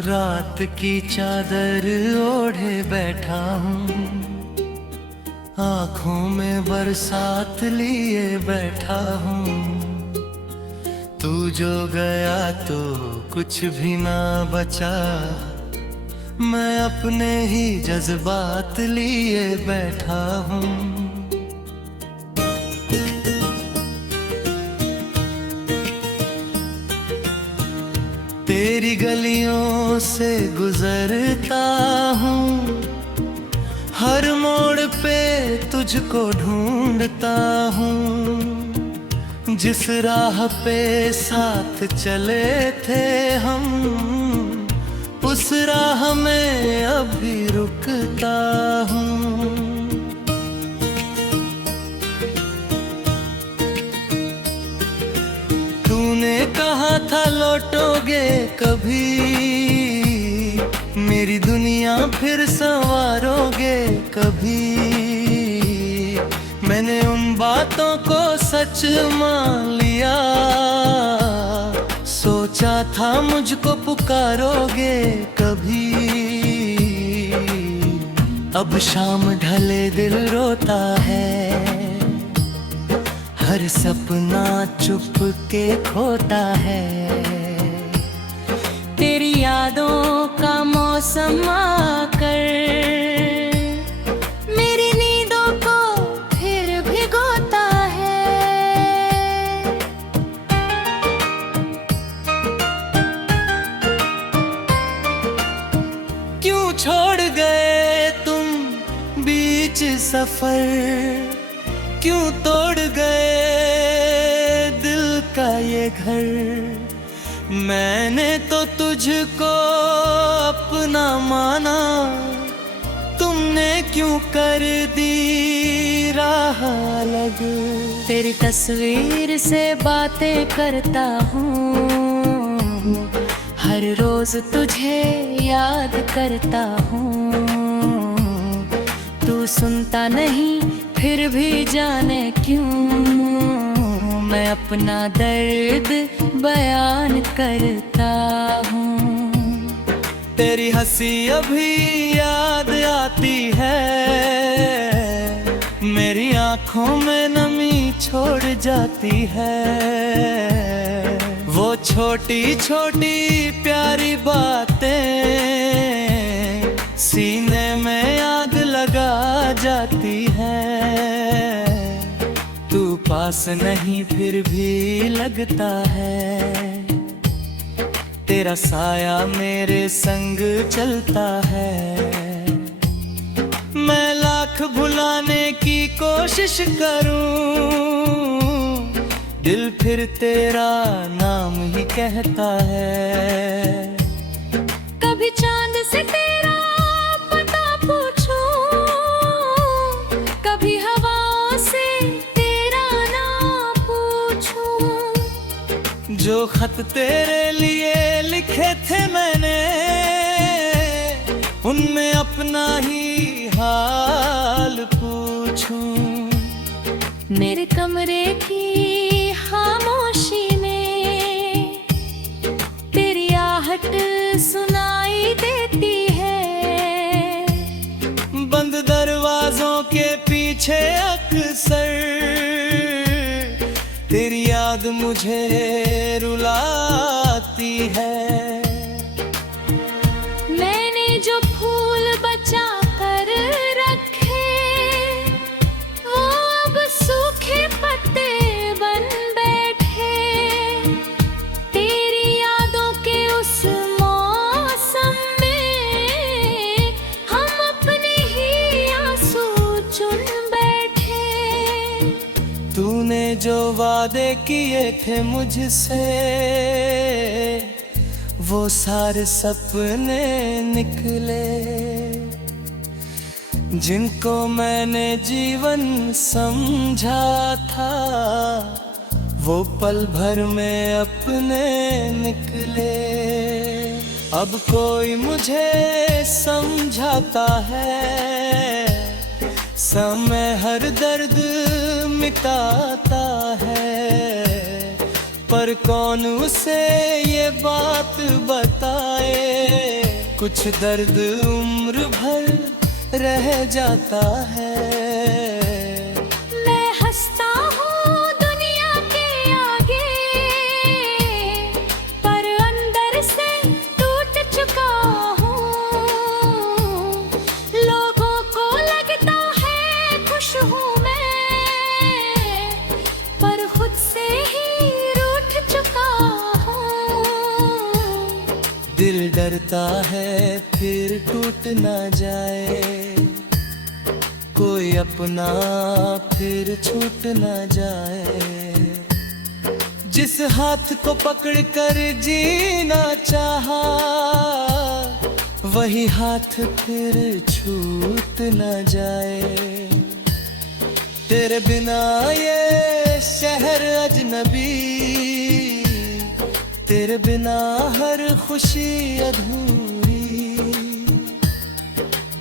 रात की चादर ओढ़े बैठा हूँ, आँखों में बरसात लिए बैठा हूँ। तू जो गया तो कुछ भी ना बचा, मैं अपने ही जज्बात लिए बैठा हूँ। तेरी गलियों से गुजरता हूँ, हर मोड़ पे तुझको ढूंढता हूँ। जिस राह पे साथ चले थे हम, उस राह में अभी रुकता हूँ। तूने कहा था लौटोगे कभी, मेरी दुनिया फिर संवारोगे कभी। मैंने उन बातों को सच मान लिया, सोचा था मुझको पुकारोगे कभी। अब शाम ढले दिल रोता है, हर सपना चुप के खोता है। तेरी यादों का मौसम आकर मेरी नींदों को फिर भिगोता है। क्यों छोड़ गए तुम बीच सफर, क्यों तोड़ गए दिल का ये घर। मैंने तो तुझको अपना माना, तुमने क्यों कर दी राह अलग। तेरी तस्वीर से बातें करता हूँ, हर रोज तुझे याद करता हूँ। तू सुनता नहीं फिर भी जाने क्यों, मैं अपना दर्द बयान करता हूँ। तेरी हंसी अभी याद आती है, मेरी आंखों में नमी छोड़ जाती है। वो छोटी छोटी प्यारी बातें सीने में आग लगा जाती है। तू पास नहीं फिर भी लगता है, तेरा साया मेरे संग चलता है। मैं लाख भुलाने की कोशिश करूं, दिल फिर तेरा नाम ही कहता है। कभी चांद से तेरा पता पूछूं, कभी हवाओं से तेरा नाम पूछूं। जो खत तेरे लिए लिखे थे मैंने, उनमें अपना ही हाल पूछूं। मेरे कमरे की खामोशी में तेरी आहट सुनाई देती है। बंद दरवाजों के पीछे अक्सर तेरी याद मुझे रुलाती है। मैंने जो फूल बचा कर रखे, वो अब सूखे पत्ते बन बैठे। तेरी यादों के उस मौसम में हम अपने ही आंसू चुन बैठे। तूने जो वादे किए थे मुझसे, वो सारे सपने निकले। जिनको मैंने जीवन समझा था, वो पल भर में अपने निकले। अब कोई मुझे समझाता है, समय हर दर्द मिटाता है। पर कौन उसे ये बात बताए, कुछ दर्द उम्र भर रह जाता है। मैं हंसता हूँ दुनिया के आगे, पर अंदर से टूट चुका हूँ। लोगों को लगता है खुश हूँ मैं, पर खुद से ही रूठ चुका हूँ। दिल डरता है फिर टूट ना जाए, कोई अपना फिर छूट ना जाए। जिस हाथ को पकड़ कर जीना चाहा, वही हाथ फिर छूट ना जाए। तेरे बिना ये शहर अजनबी, तेरे बिना हर खुशी अधूरी।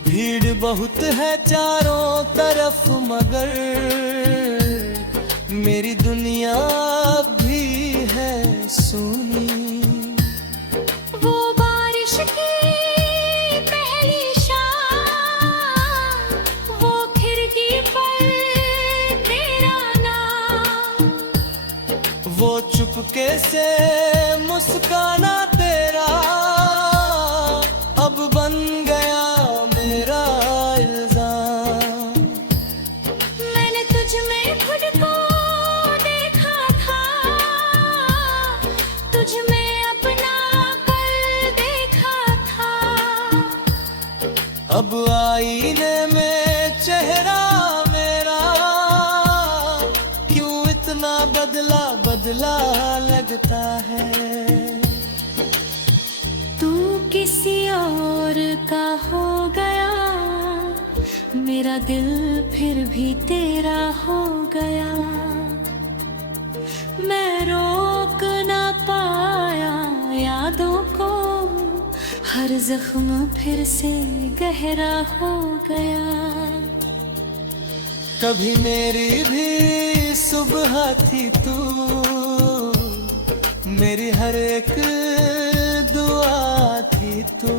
भीड़ बहुत है चारों तरफ मगर मेरी दुनिया भी है सूनी। वो बारिश की पहली शाम, वो खिड़की पर तेरा नाम, वो चुपके से मुस्काना तेरा अब बन गया मेरा इल्जाम। मैंने तुझ में खुद को देखा था, तुझ में अपना कल देखा था। अब आईने में चेहरा मेरा क्यों इतना बदला बदला लगता है। तू किसी और का हो गया, मेरा दिल फिर भी तेरा हो गया। मैं रोक ना पाया यादों को, हर जख्म फिर से गहरा हो गया। कभी मेरी भी सुबह थी तू, मेरी हर एक दुआ थी तू।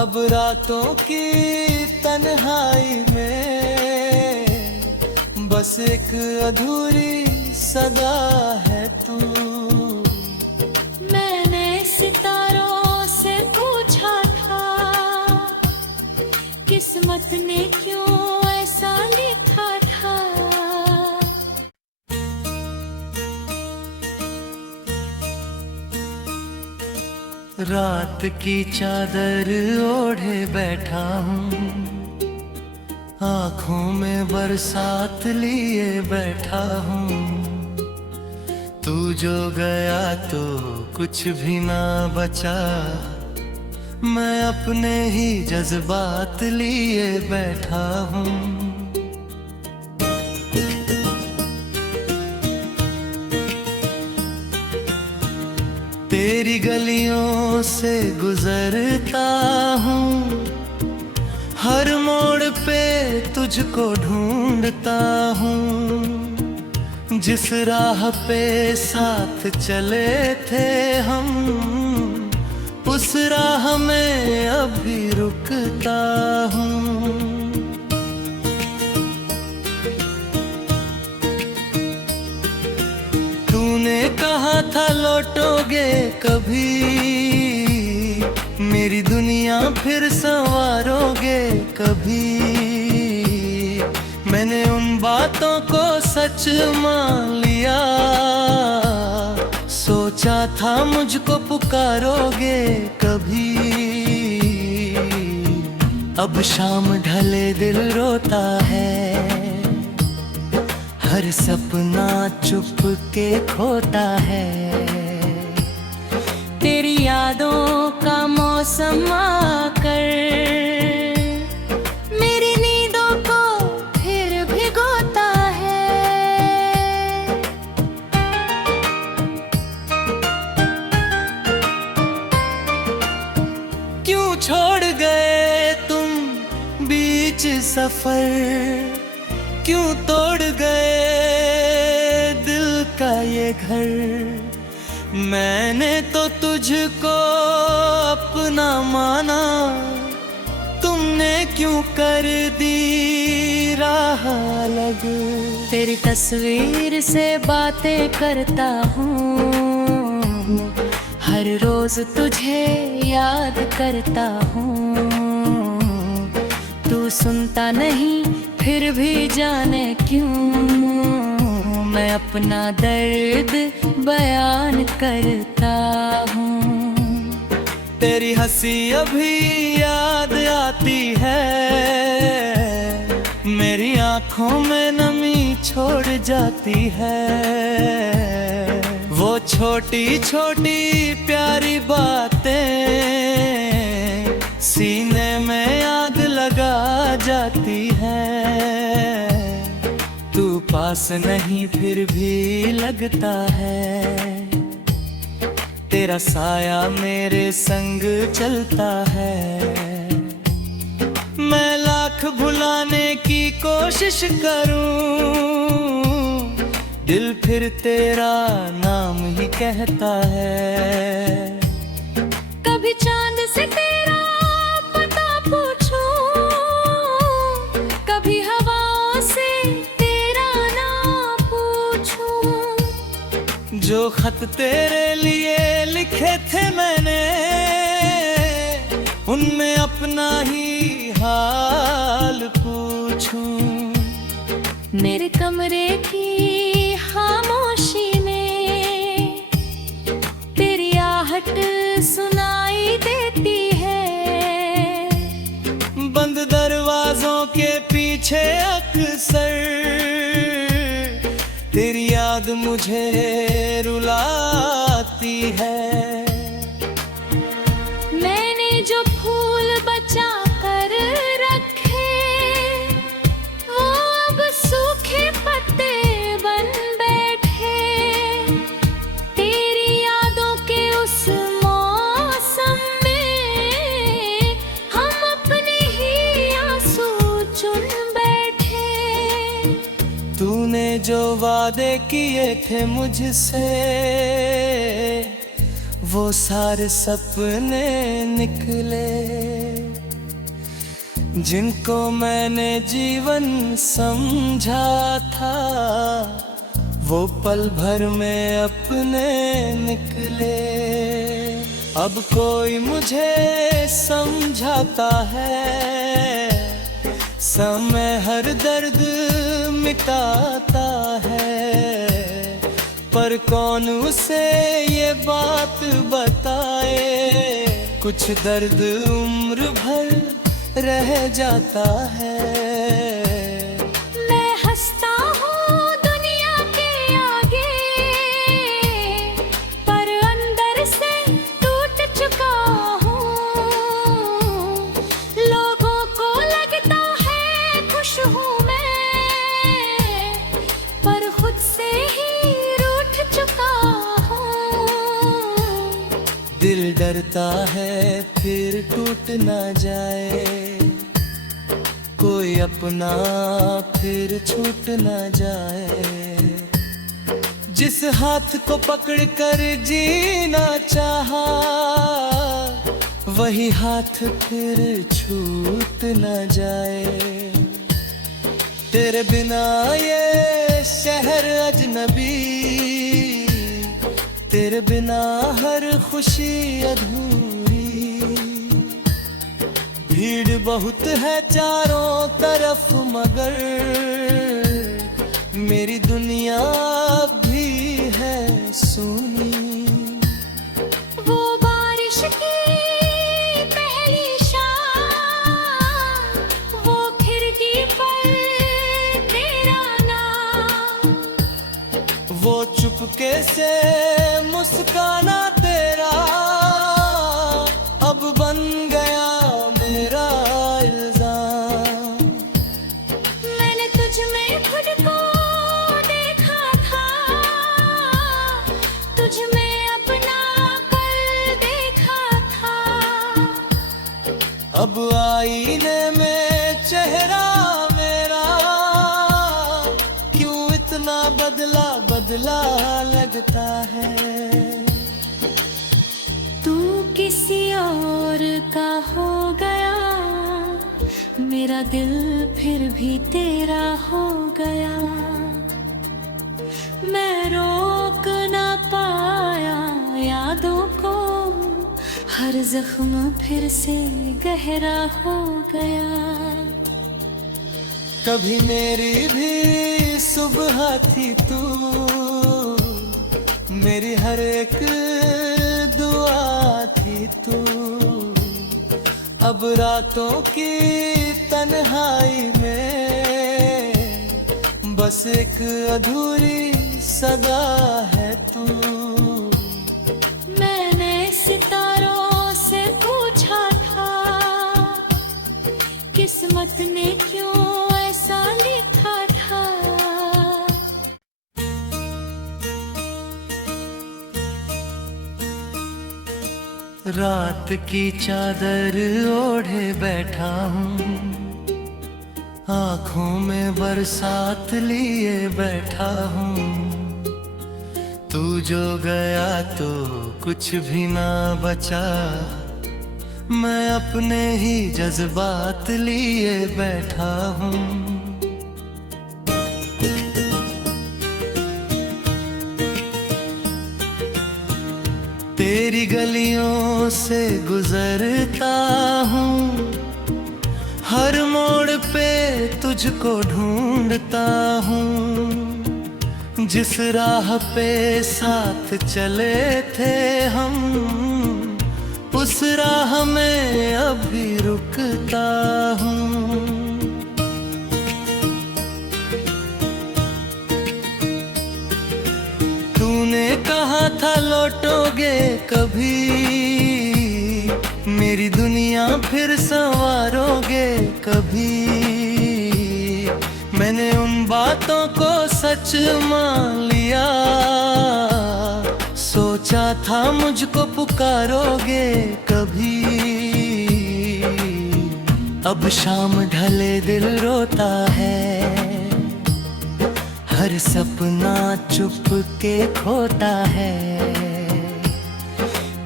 अब रातों की तन्हाई में बस एक अधूरी सदा है तू। मैंने सितारों से पूछा था, किस्मत ने क्यों ऐसा लिखा था। रात की चादर ओढ़े बैठा हूँ, आँखों में बरसात लिए बैठा हूँ। तू जो गया तो कुछ भी ना बचा, मैं अपने ही जज्बात लिए बैठा हूँ। तेरी गलियों से गुजरता हूँ, हर मोड़ पे तुझको ढूंढता हूँ। जिस राह पे साथ चले थे हम, उस राह में अभी रुकता हूँ। तूने कहा था लौटोगे कभी, मेरी दुनिया फिर संवारोगे कभी। मैंने उन बातों को सच मान लिया, सोचा था मुझको पुकारोगे कभी। अब शाम ढले दिल रोता है, हर सपना चुप के खोता है। तेरी यादों का मौसम आकर मेरी नींदों को फिर भिगोता है। क्यों छोड़ गए तुम बीच सफर, क्यों तोड़ गए दिल का ये घर। मैंने तो तुझको अपना माना, तुमने क्यों कर दी राह अलग। तेरी तस्वीर से बातें करता हूँ, हर रोज तुझे याद करता हूँ। तू सुनता नहीं फिर भी जाने क्यों, मैं अपना दर्द बयान करता हूँ। तेरी हंसी अभी याद आती है, मेरी आंखों में नमी छोड़ जाती है। वो छोटी छोटी प्यारी बातें सीने में आग लगा जाती है। तू पास नहीं फिर भी लगता है, तेरा साया मेरे संग चलता है। मैं लाख भुलाने की कोशिश करूं, दिल फिर तेरा नाम ही कहता है। कभी चांद से तेरा पता पूछूं, कभी हवाओं से तेरा नाम पूछूं। जो खत तेरे लिए लिखे थे मैंने, उनमें अपना ही हाल पूछूं। मेरे कमरे की खामोशी में तेरी आहट सुनाई देती है। बंद दरवाजों के पीछे अक्सर तेरी याद मुझे रुलाती है। मैंने जो फूल बचा कर रखे, वो अब सूखे पत्ते बन बैठे। तेरी यादों के उस मौसम में हम अपने ही आंसू चुन बैठे। तूने जो वादे किए थे मुझसे, वो सारे सपने निकले, जिनको मैंने जीवन समझा था। वो पल भर में अपने निकले। अब कोई मुझे समझाता है, समय हर दर्द मिटाता है। पर कौन उसे ये बात बताए, कुछ दर्द उम्र भर रह जाता है। मैं हंसता हूँ दुनिया के आगे, पर अंदर से टूट चुका हूँ। लोगों को लगता है खुश हूँ मैं, पर खुद से ही रूठ चुका हूँ। दिल डरता है फिर टूट ना जाए, कोई अपना फिर छूट ना जाए। जिस हाथ को पकड़ कर जीना चाहा, वही हाथ फिर छूट ना जाए। तेरे बिना ये शहर अजनबी, तेरे बिना हर खुशी अधूरी। भीड़ बहुत है चारों तरफ मगर मेरी दुनिया भी है सूनी। वो बारिश की पहली शाम, वो खिड़की पर तेरा नाम, वो चुपके से मुस्काना तेरा अब बन गया मेरा इल्जाम। मैंने तुझ में खुद को देखा था, तुझ में अपना कल देखा था। अब आईने में चेहरा मेरा क्यों इतना बदला बदला लगता है। तू किसी और का हो गया, मेरा दिल फिर भी तेरा हो गया। मैं रोक ना पाया यादों को, हर जख्म फिर से गहरा हो गया। कभी मेरी भी सुबह थी तू, मेरी हर एक दुआ थी तू। अब रातों की तन्हाई में बस एक अधूरी सदा है तू। मैंने सितारों से पूछा था, किस्मत ने क्यों ऐसा लिखा था। रात की चादर ओढ़े बैठा हूँ, आँखों में बरसात लिए बैठा हूँ। तू जो गया तो कुछ भी ना बचा, मैं अपने ही जज्बात लिए बैठा हूँ। तेरी गलियों से गुजरता हूँ, हर मोड़ पे तुझको ढूंढता हूँ। जिस राह पे साथ चले थे हम, उस राह में अभी रुकता हूँ। तूने कहा था लौटोगे कभी, मेरी दुनिया फिर संवारोगे कभी। मैंने उन बातों को सच मान लिया, सोचा था मुझको पुकारोगे कभी। अब शाम ढले दिल रोता है, हर सपना चुप के खोता है।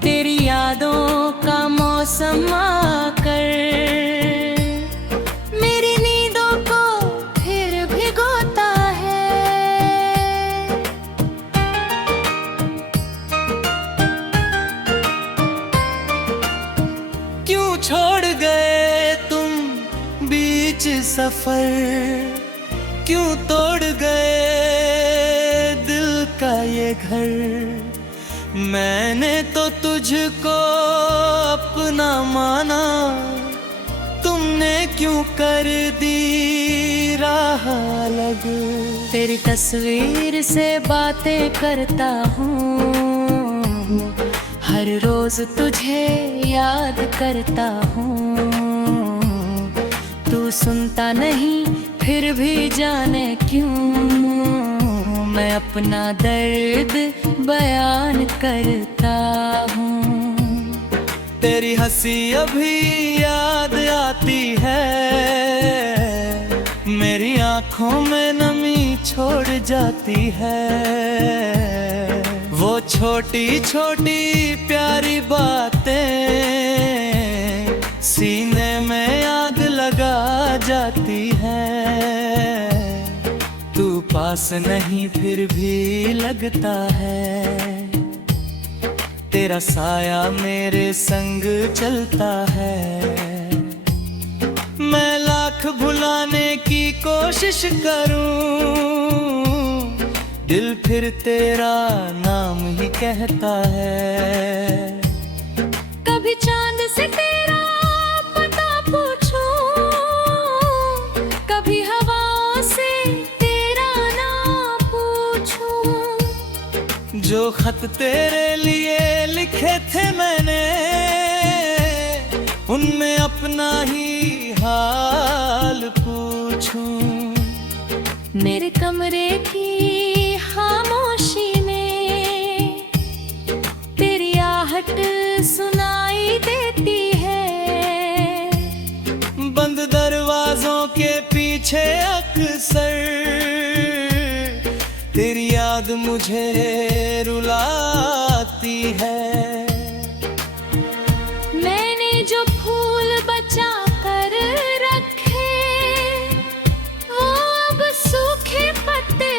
तेरी यादों का मौसम आकर मेरी नींदों को फिर भिगोता है। क्यों छोड़ गए तुम बीच सफर, क्यों तोड़ गए दिल का ये घर। मैंने तो तुझको अपना माना, तुमने क्यों कर दी राह अलग। तेरी तस्वीर से बातें करता हूँ, हर रोज तुझे याद करता हूँ। तू सुनता नहीं फिर भी जाने क्यों, मैं अपना दर्द बयान करता हूँ। तेरी हंसी अभी याद आती है, मेरी आँखों में नमी छोड़ जाती है। वो छोटी छोटी प्यारी बातें सीने में आग लगा जाती है। तू पास नहीं फिर भी लगता है, तेरा साया मेरे संग चलता है। मैं लाख भुलाने की कोशिश करूं, दिल फिर तेरा नाम ही कहता है। कभी चांद से तेरा पता पूछूं, कभी हवाओं से तेरा नाम पूछूं। जो खत तेरे लिए लिखे थे मैंने, उनमें अपना ही हाल पूछूं। मेरे कमरे की खामोशी में तेरी आहट सुनाई देती है। बंद दरवाजों के पीछे अक्सर तेरी याद मुझे रुलाती है। मैंने जो फूल बचा कर रखे वो अब सूखे पत्ते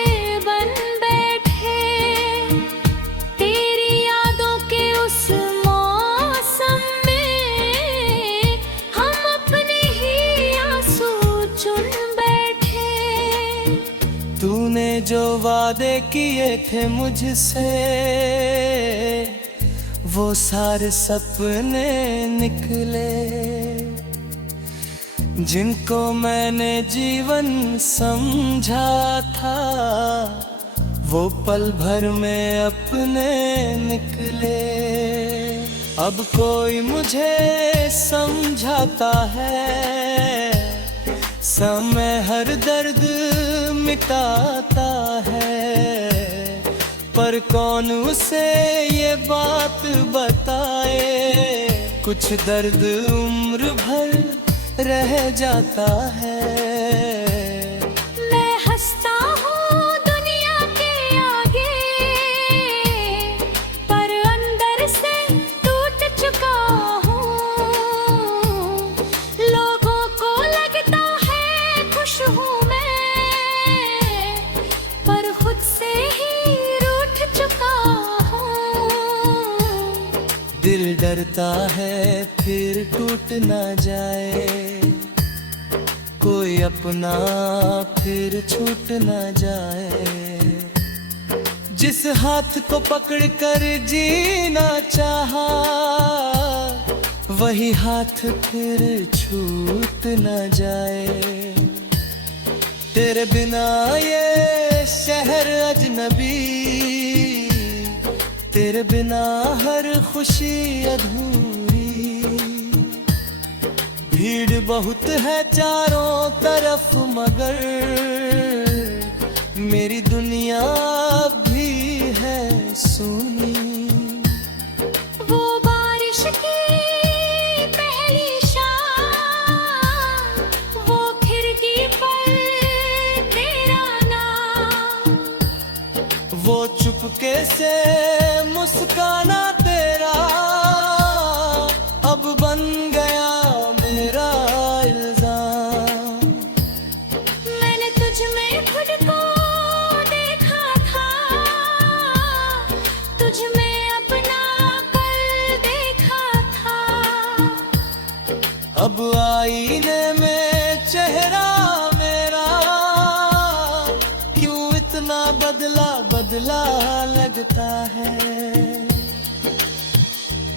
बन बैठे। तेरी यादों के उस मौसम में हम अपने ही आंसू चुन बैठे। तूने जो वादे किए थे मुझसे वो सारे सपने निकले, जिनको मैंने जीवन समझा था वो पल भर में अपने निकले। अब कोई मुझे समझाता है समय हर दर्द मिटाता है, पर कौन उसे ये बात बताए कुछ दर्द उम्र भर रह जाता है। मैं हंसता हूँ दुनिया के आगे पर अंदर से टूट चुका हूँ। लोगों को लगता है खुश हूँ मैं पर खुद से ही रूठ चुका हूँ। दिल डरता है फिर टूट ना जाए, कोई अपना फिर छूट ना जाए। जिस हाथ को पकड़ कर जीना चाहा वही हाथ फिर छूट ना जाए। तेरे बिना ये शहर अजनबी, तेरे बिना हर खुशी अधूरी। भीड़ बहुत है चारों तरफ मगर मेरी दुनिया भी है सूनी। वो बारिश की पहली शाम, वो खिड़की पर तेरा नाम, वो चुपके से मुस्काना तेरा अब बन गया मेरा इल्जाम। मैंने तुझ में खुद को देखा था, तुझ में अपना कल देखा था। अब आईने में चेहरा मेरा क्यों इतना बदला बदला लगता है।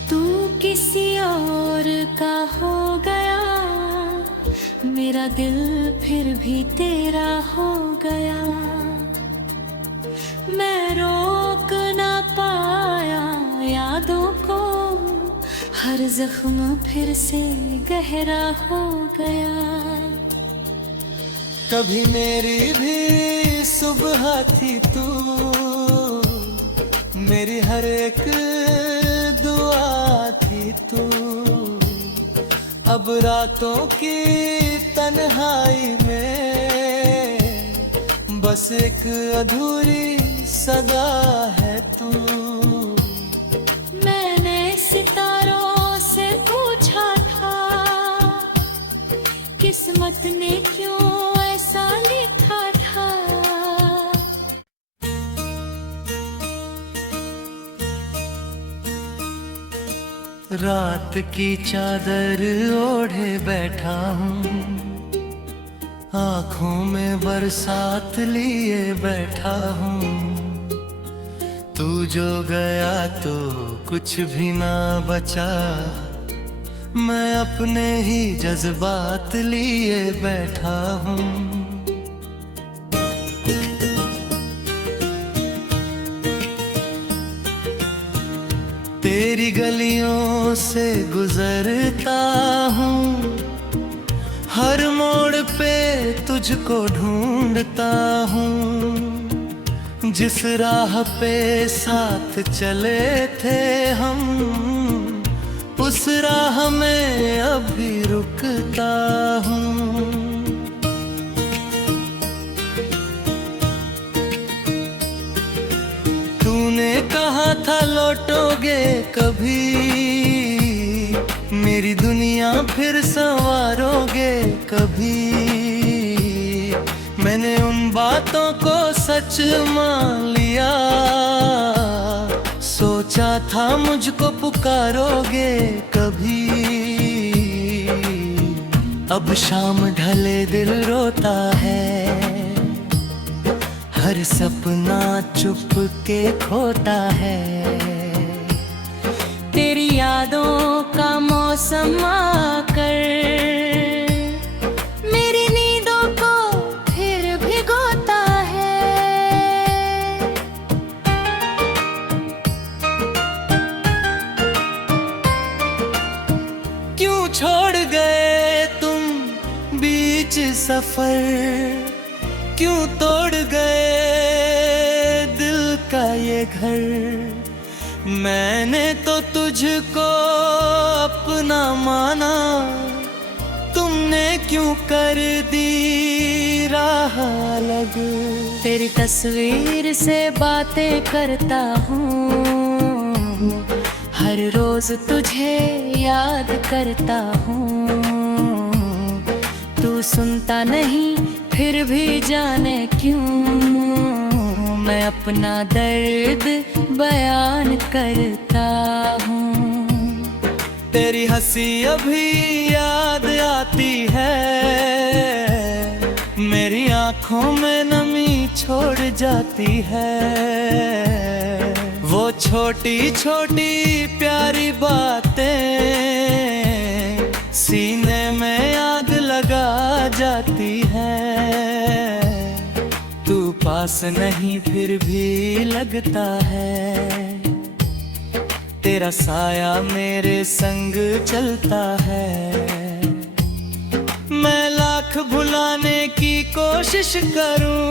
तू किसी और का हो गया, मेरा दिल फिर भी तेरा हो गया। मैं रोक ना पाया यादों को, हर जख्म फिर से गहरा हो गया। कभी मेरी भी सुबह थी तू, मेरी हर एक दुआ थी तू। अब रातों की तन्हाई में बस एक अधूरी सदा है तू। मैंने सितारों से पूछा था किस्मत ने क्यों ऐसा लिखा था। रात की चादर ओढ़े बैठा हूँ, आँखों में बरसात लिए बैठा हूँ। तू जो गया तो कुछ भी ना बचा, मैं अपने ही जज्बात लिए बैठा हूँ। तेरी गलियों से गुजरता हूँ, हर मोड़ पे तुझको ढूंढता हूँ। जिस राह पे साथ चले थे हम, उस राह में अभी रुकता हूँ। तूने कहा था लौटोगे कभी, मेरी दुनिया फिर संवारोगे कभी। मैंने उन बातों को सच मान लिया, सोचा था मुझको पुकारोगे कभी। अब शाम ढले दिल रोता है, हर सपना चुप के खोता है। तेरी यादों का मौसम आकर मेरी नींदों को फिर भिगोता है। क्यों छोड़ गए तुम बीच सफर, क्यों तोड़ गए दिल का ये घर। मैंने तो तुझको अपना माना, तुमने क्यों कर दी राह अलग। तेरी तस्वीर से बातें करता हूँ, हर रोज तुझे याद करता हूँ। तू सुनता नहीं फिर भी जाने क्यों, मैं अपना दर्द बयान करता हूँ। तेरी हंसी अभी याद आती है, मेरी आंखों में नमी छोड़ जाती है। वो छोटी छोटी प्यारी बातें सीने में आग लगा जाती है। तू पास नहीं फिर भी लगता है, तेरा साया मेरे संग चलता है। मैं लाख भुलाने की कोशिश करूं,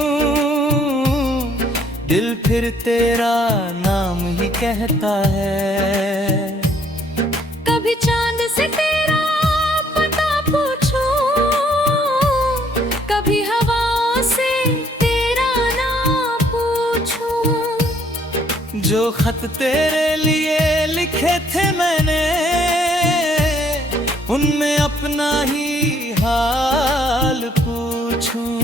दिल फिर तेरा नाम ही कहता है। कभी चांद से तेरा पता पूछूं, कभी हवाओं से तेरा नाम पूछूं। जो खत तेरे लिए लिखे थे मैंने, उनमें अपना ही हाल पूछूं।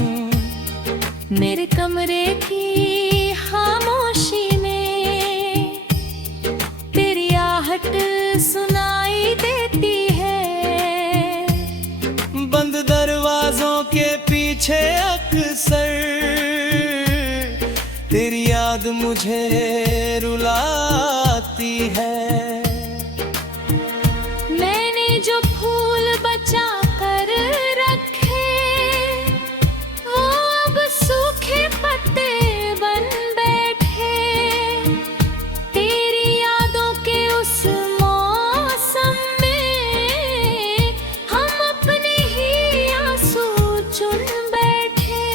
मेरे कमरे की खामोशी में तेरी आहट सुनाई देती है। बंद दरवाजों के पीछे अक्सर तेरी याद मुझे रुलाती है। मैंने जो फूल बचा कर रखे, वो अब सूखे पत्ते बन बैठे। तेरी यादों के उस मौसम में हम अपने ही आंसू चुन बैठे।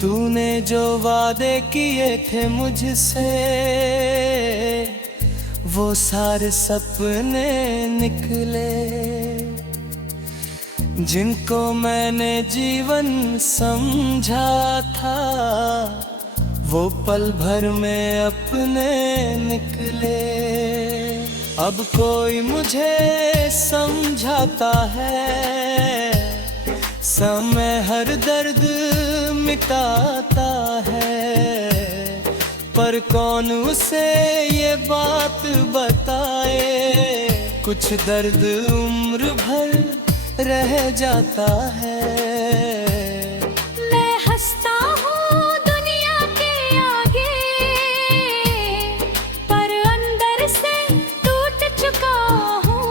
तूने जो वादे किए थे मुझसे, वो सारे सपने निकले। जिनको मैंने जीवन समझा था, वो पल भर में अपने निकले। अब कोई मुझे समझाता है, समय हर दर्द मिटाता है। पर कौन उसे ये बात बताए, कुछ दर्द उम्र भर रह जाता है। मैं हंसता हूँ दुनिया के आगे, पर अंदर से टूट चुका हूँ।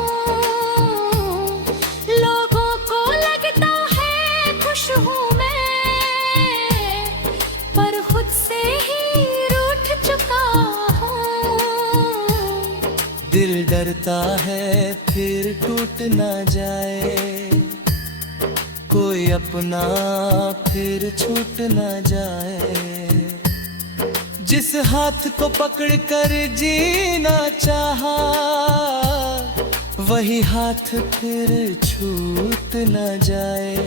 लोगों को लगता है खुश हूँ मैं, पर खुद से ही रूठ चुका हूँ। दिल डरता है फिर टूट ना जाए, कोई अपना फिर छूट ना जाए। जिस हाथ को पकड़ कर जीना चाहा, वही हाथ फिर छूट ना जाए।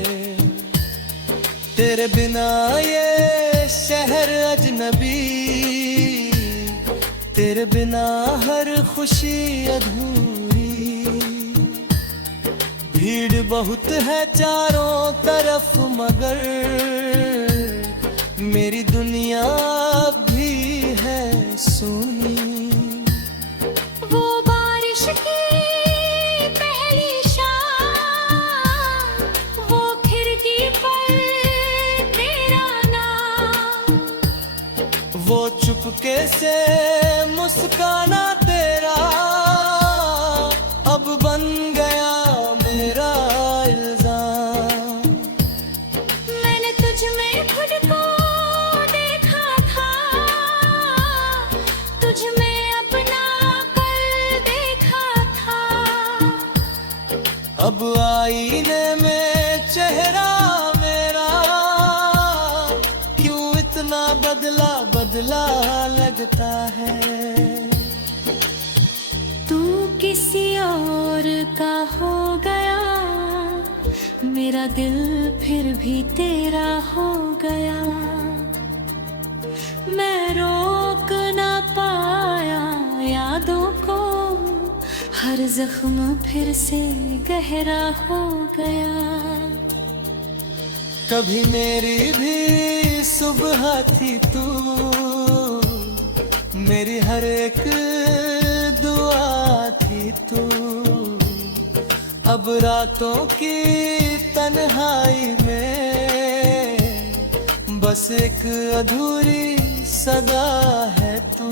तेरे बिना ये शहर अजनबी, तेरे बिना हर खुशी अधूरी, भीड़ बहुत है चारों तरफ मगर मेरी दुनिया भी है सुनी। वो बारिश की पहली शाम, वो खिड़की पर तेरा नाम, वो चुपके से मुस्काना तेरा अब बन गया मेरा इल्जाम। मैंने तुझ में खुद को देखा था, तुझ में अपना कल देखा था। अब आईने में चेहरा मेरा क्यों इतना बदला बदला लगता है। तू किसी और का हो गया, मेरा दिल फिर भी तेरा हो गया। मैं रोक ना पाया यादों को, हर जख्म फिर से गहरा हो गया। कभी मेरी भी सुबह थी तू, मेरी हर एक दुआ थी तू। अब रातों की तन्हाई में बस एक अधूरी सदा है तू।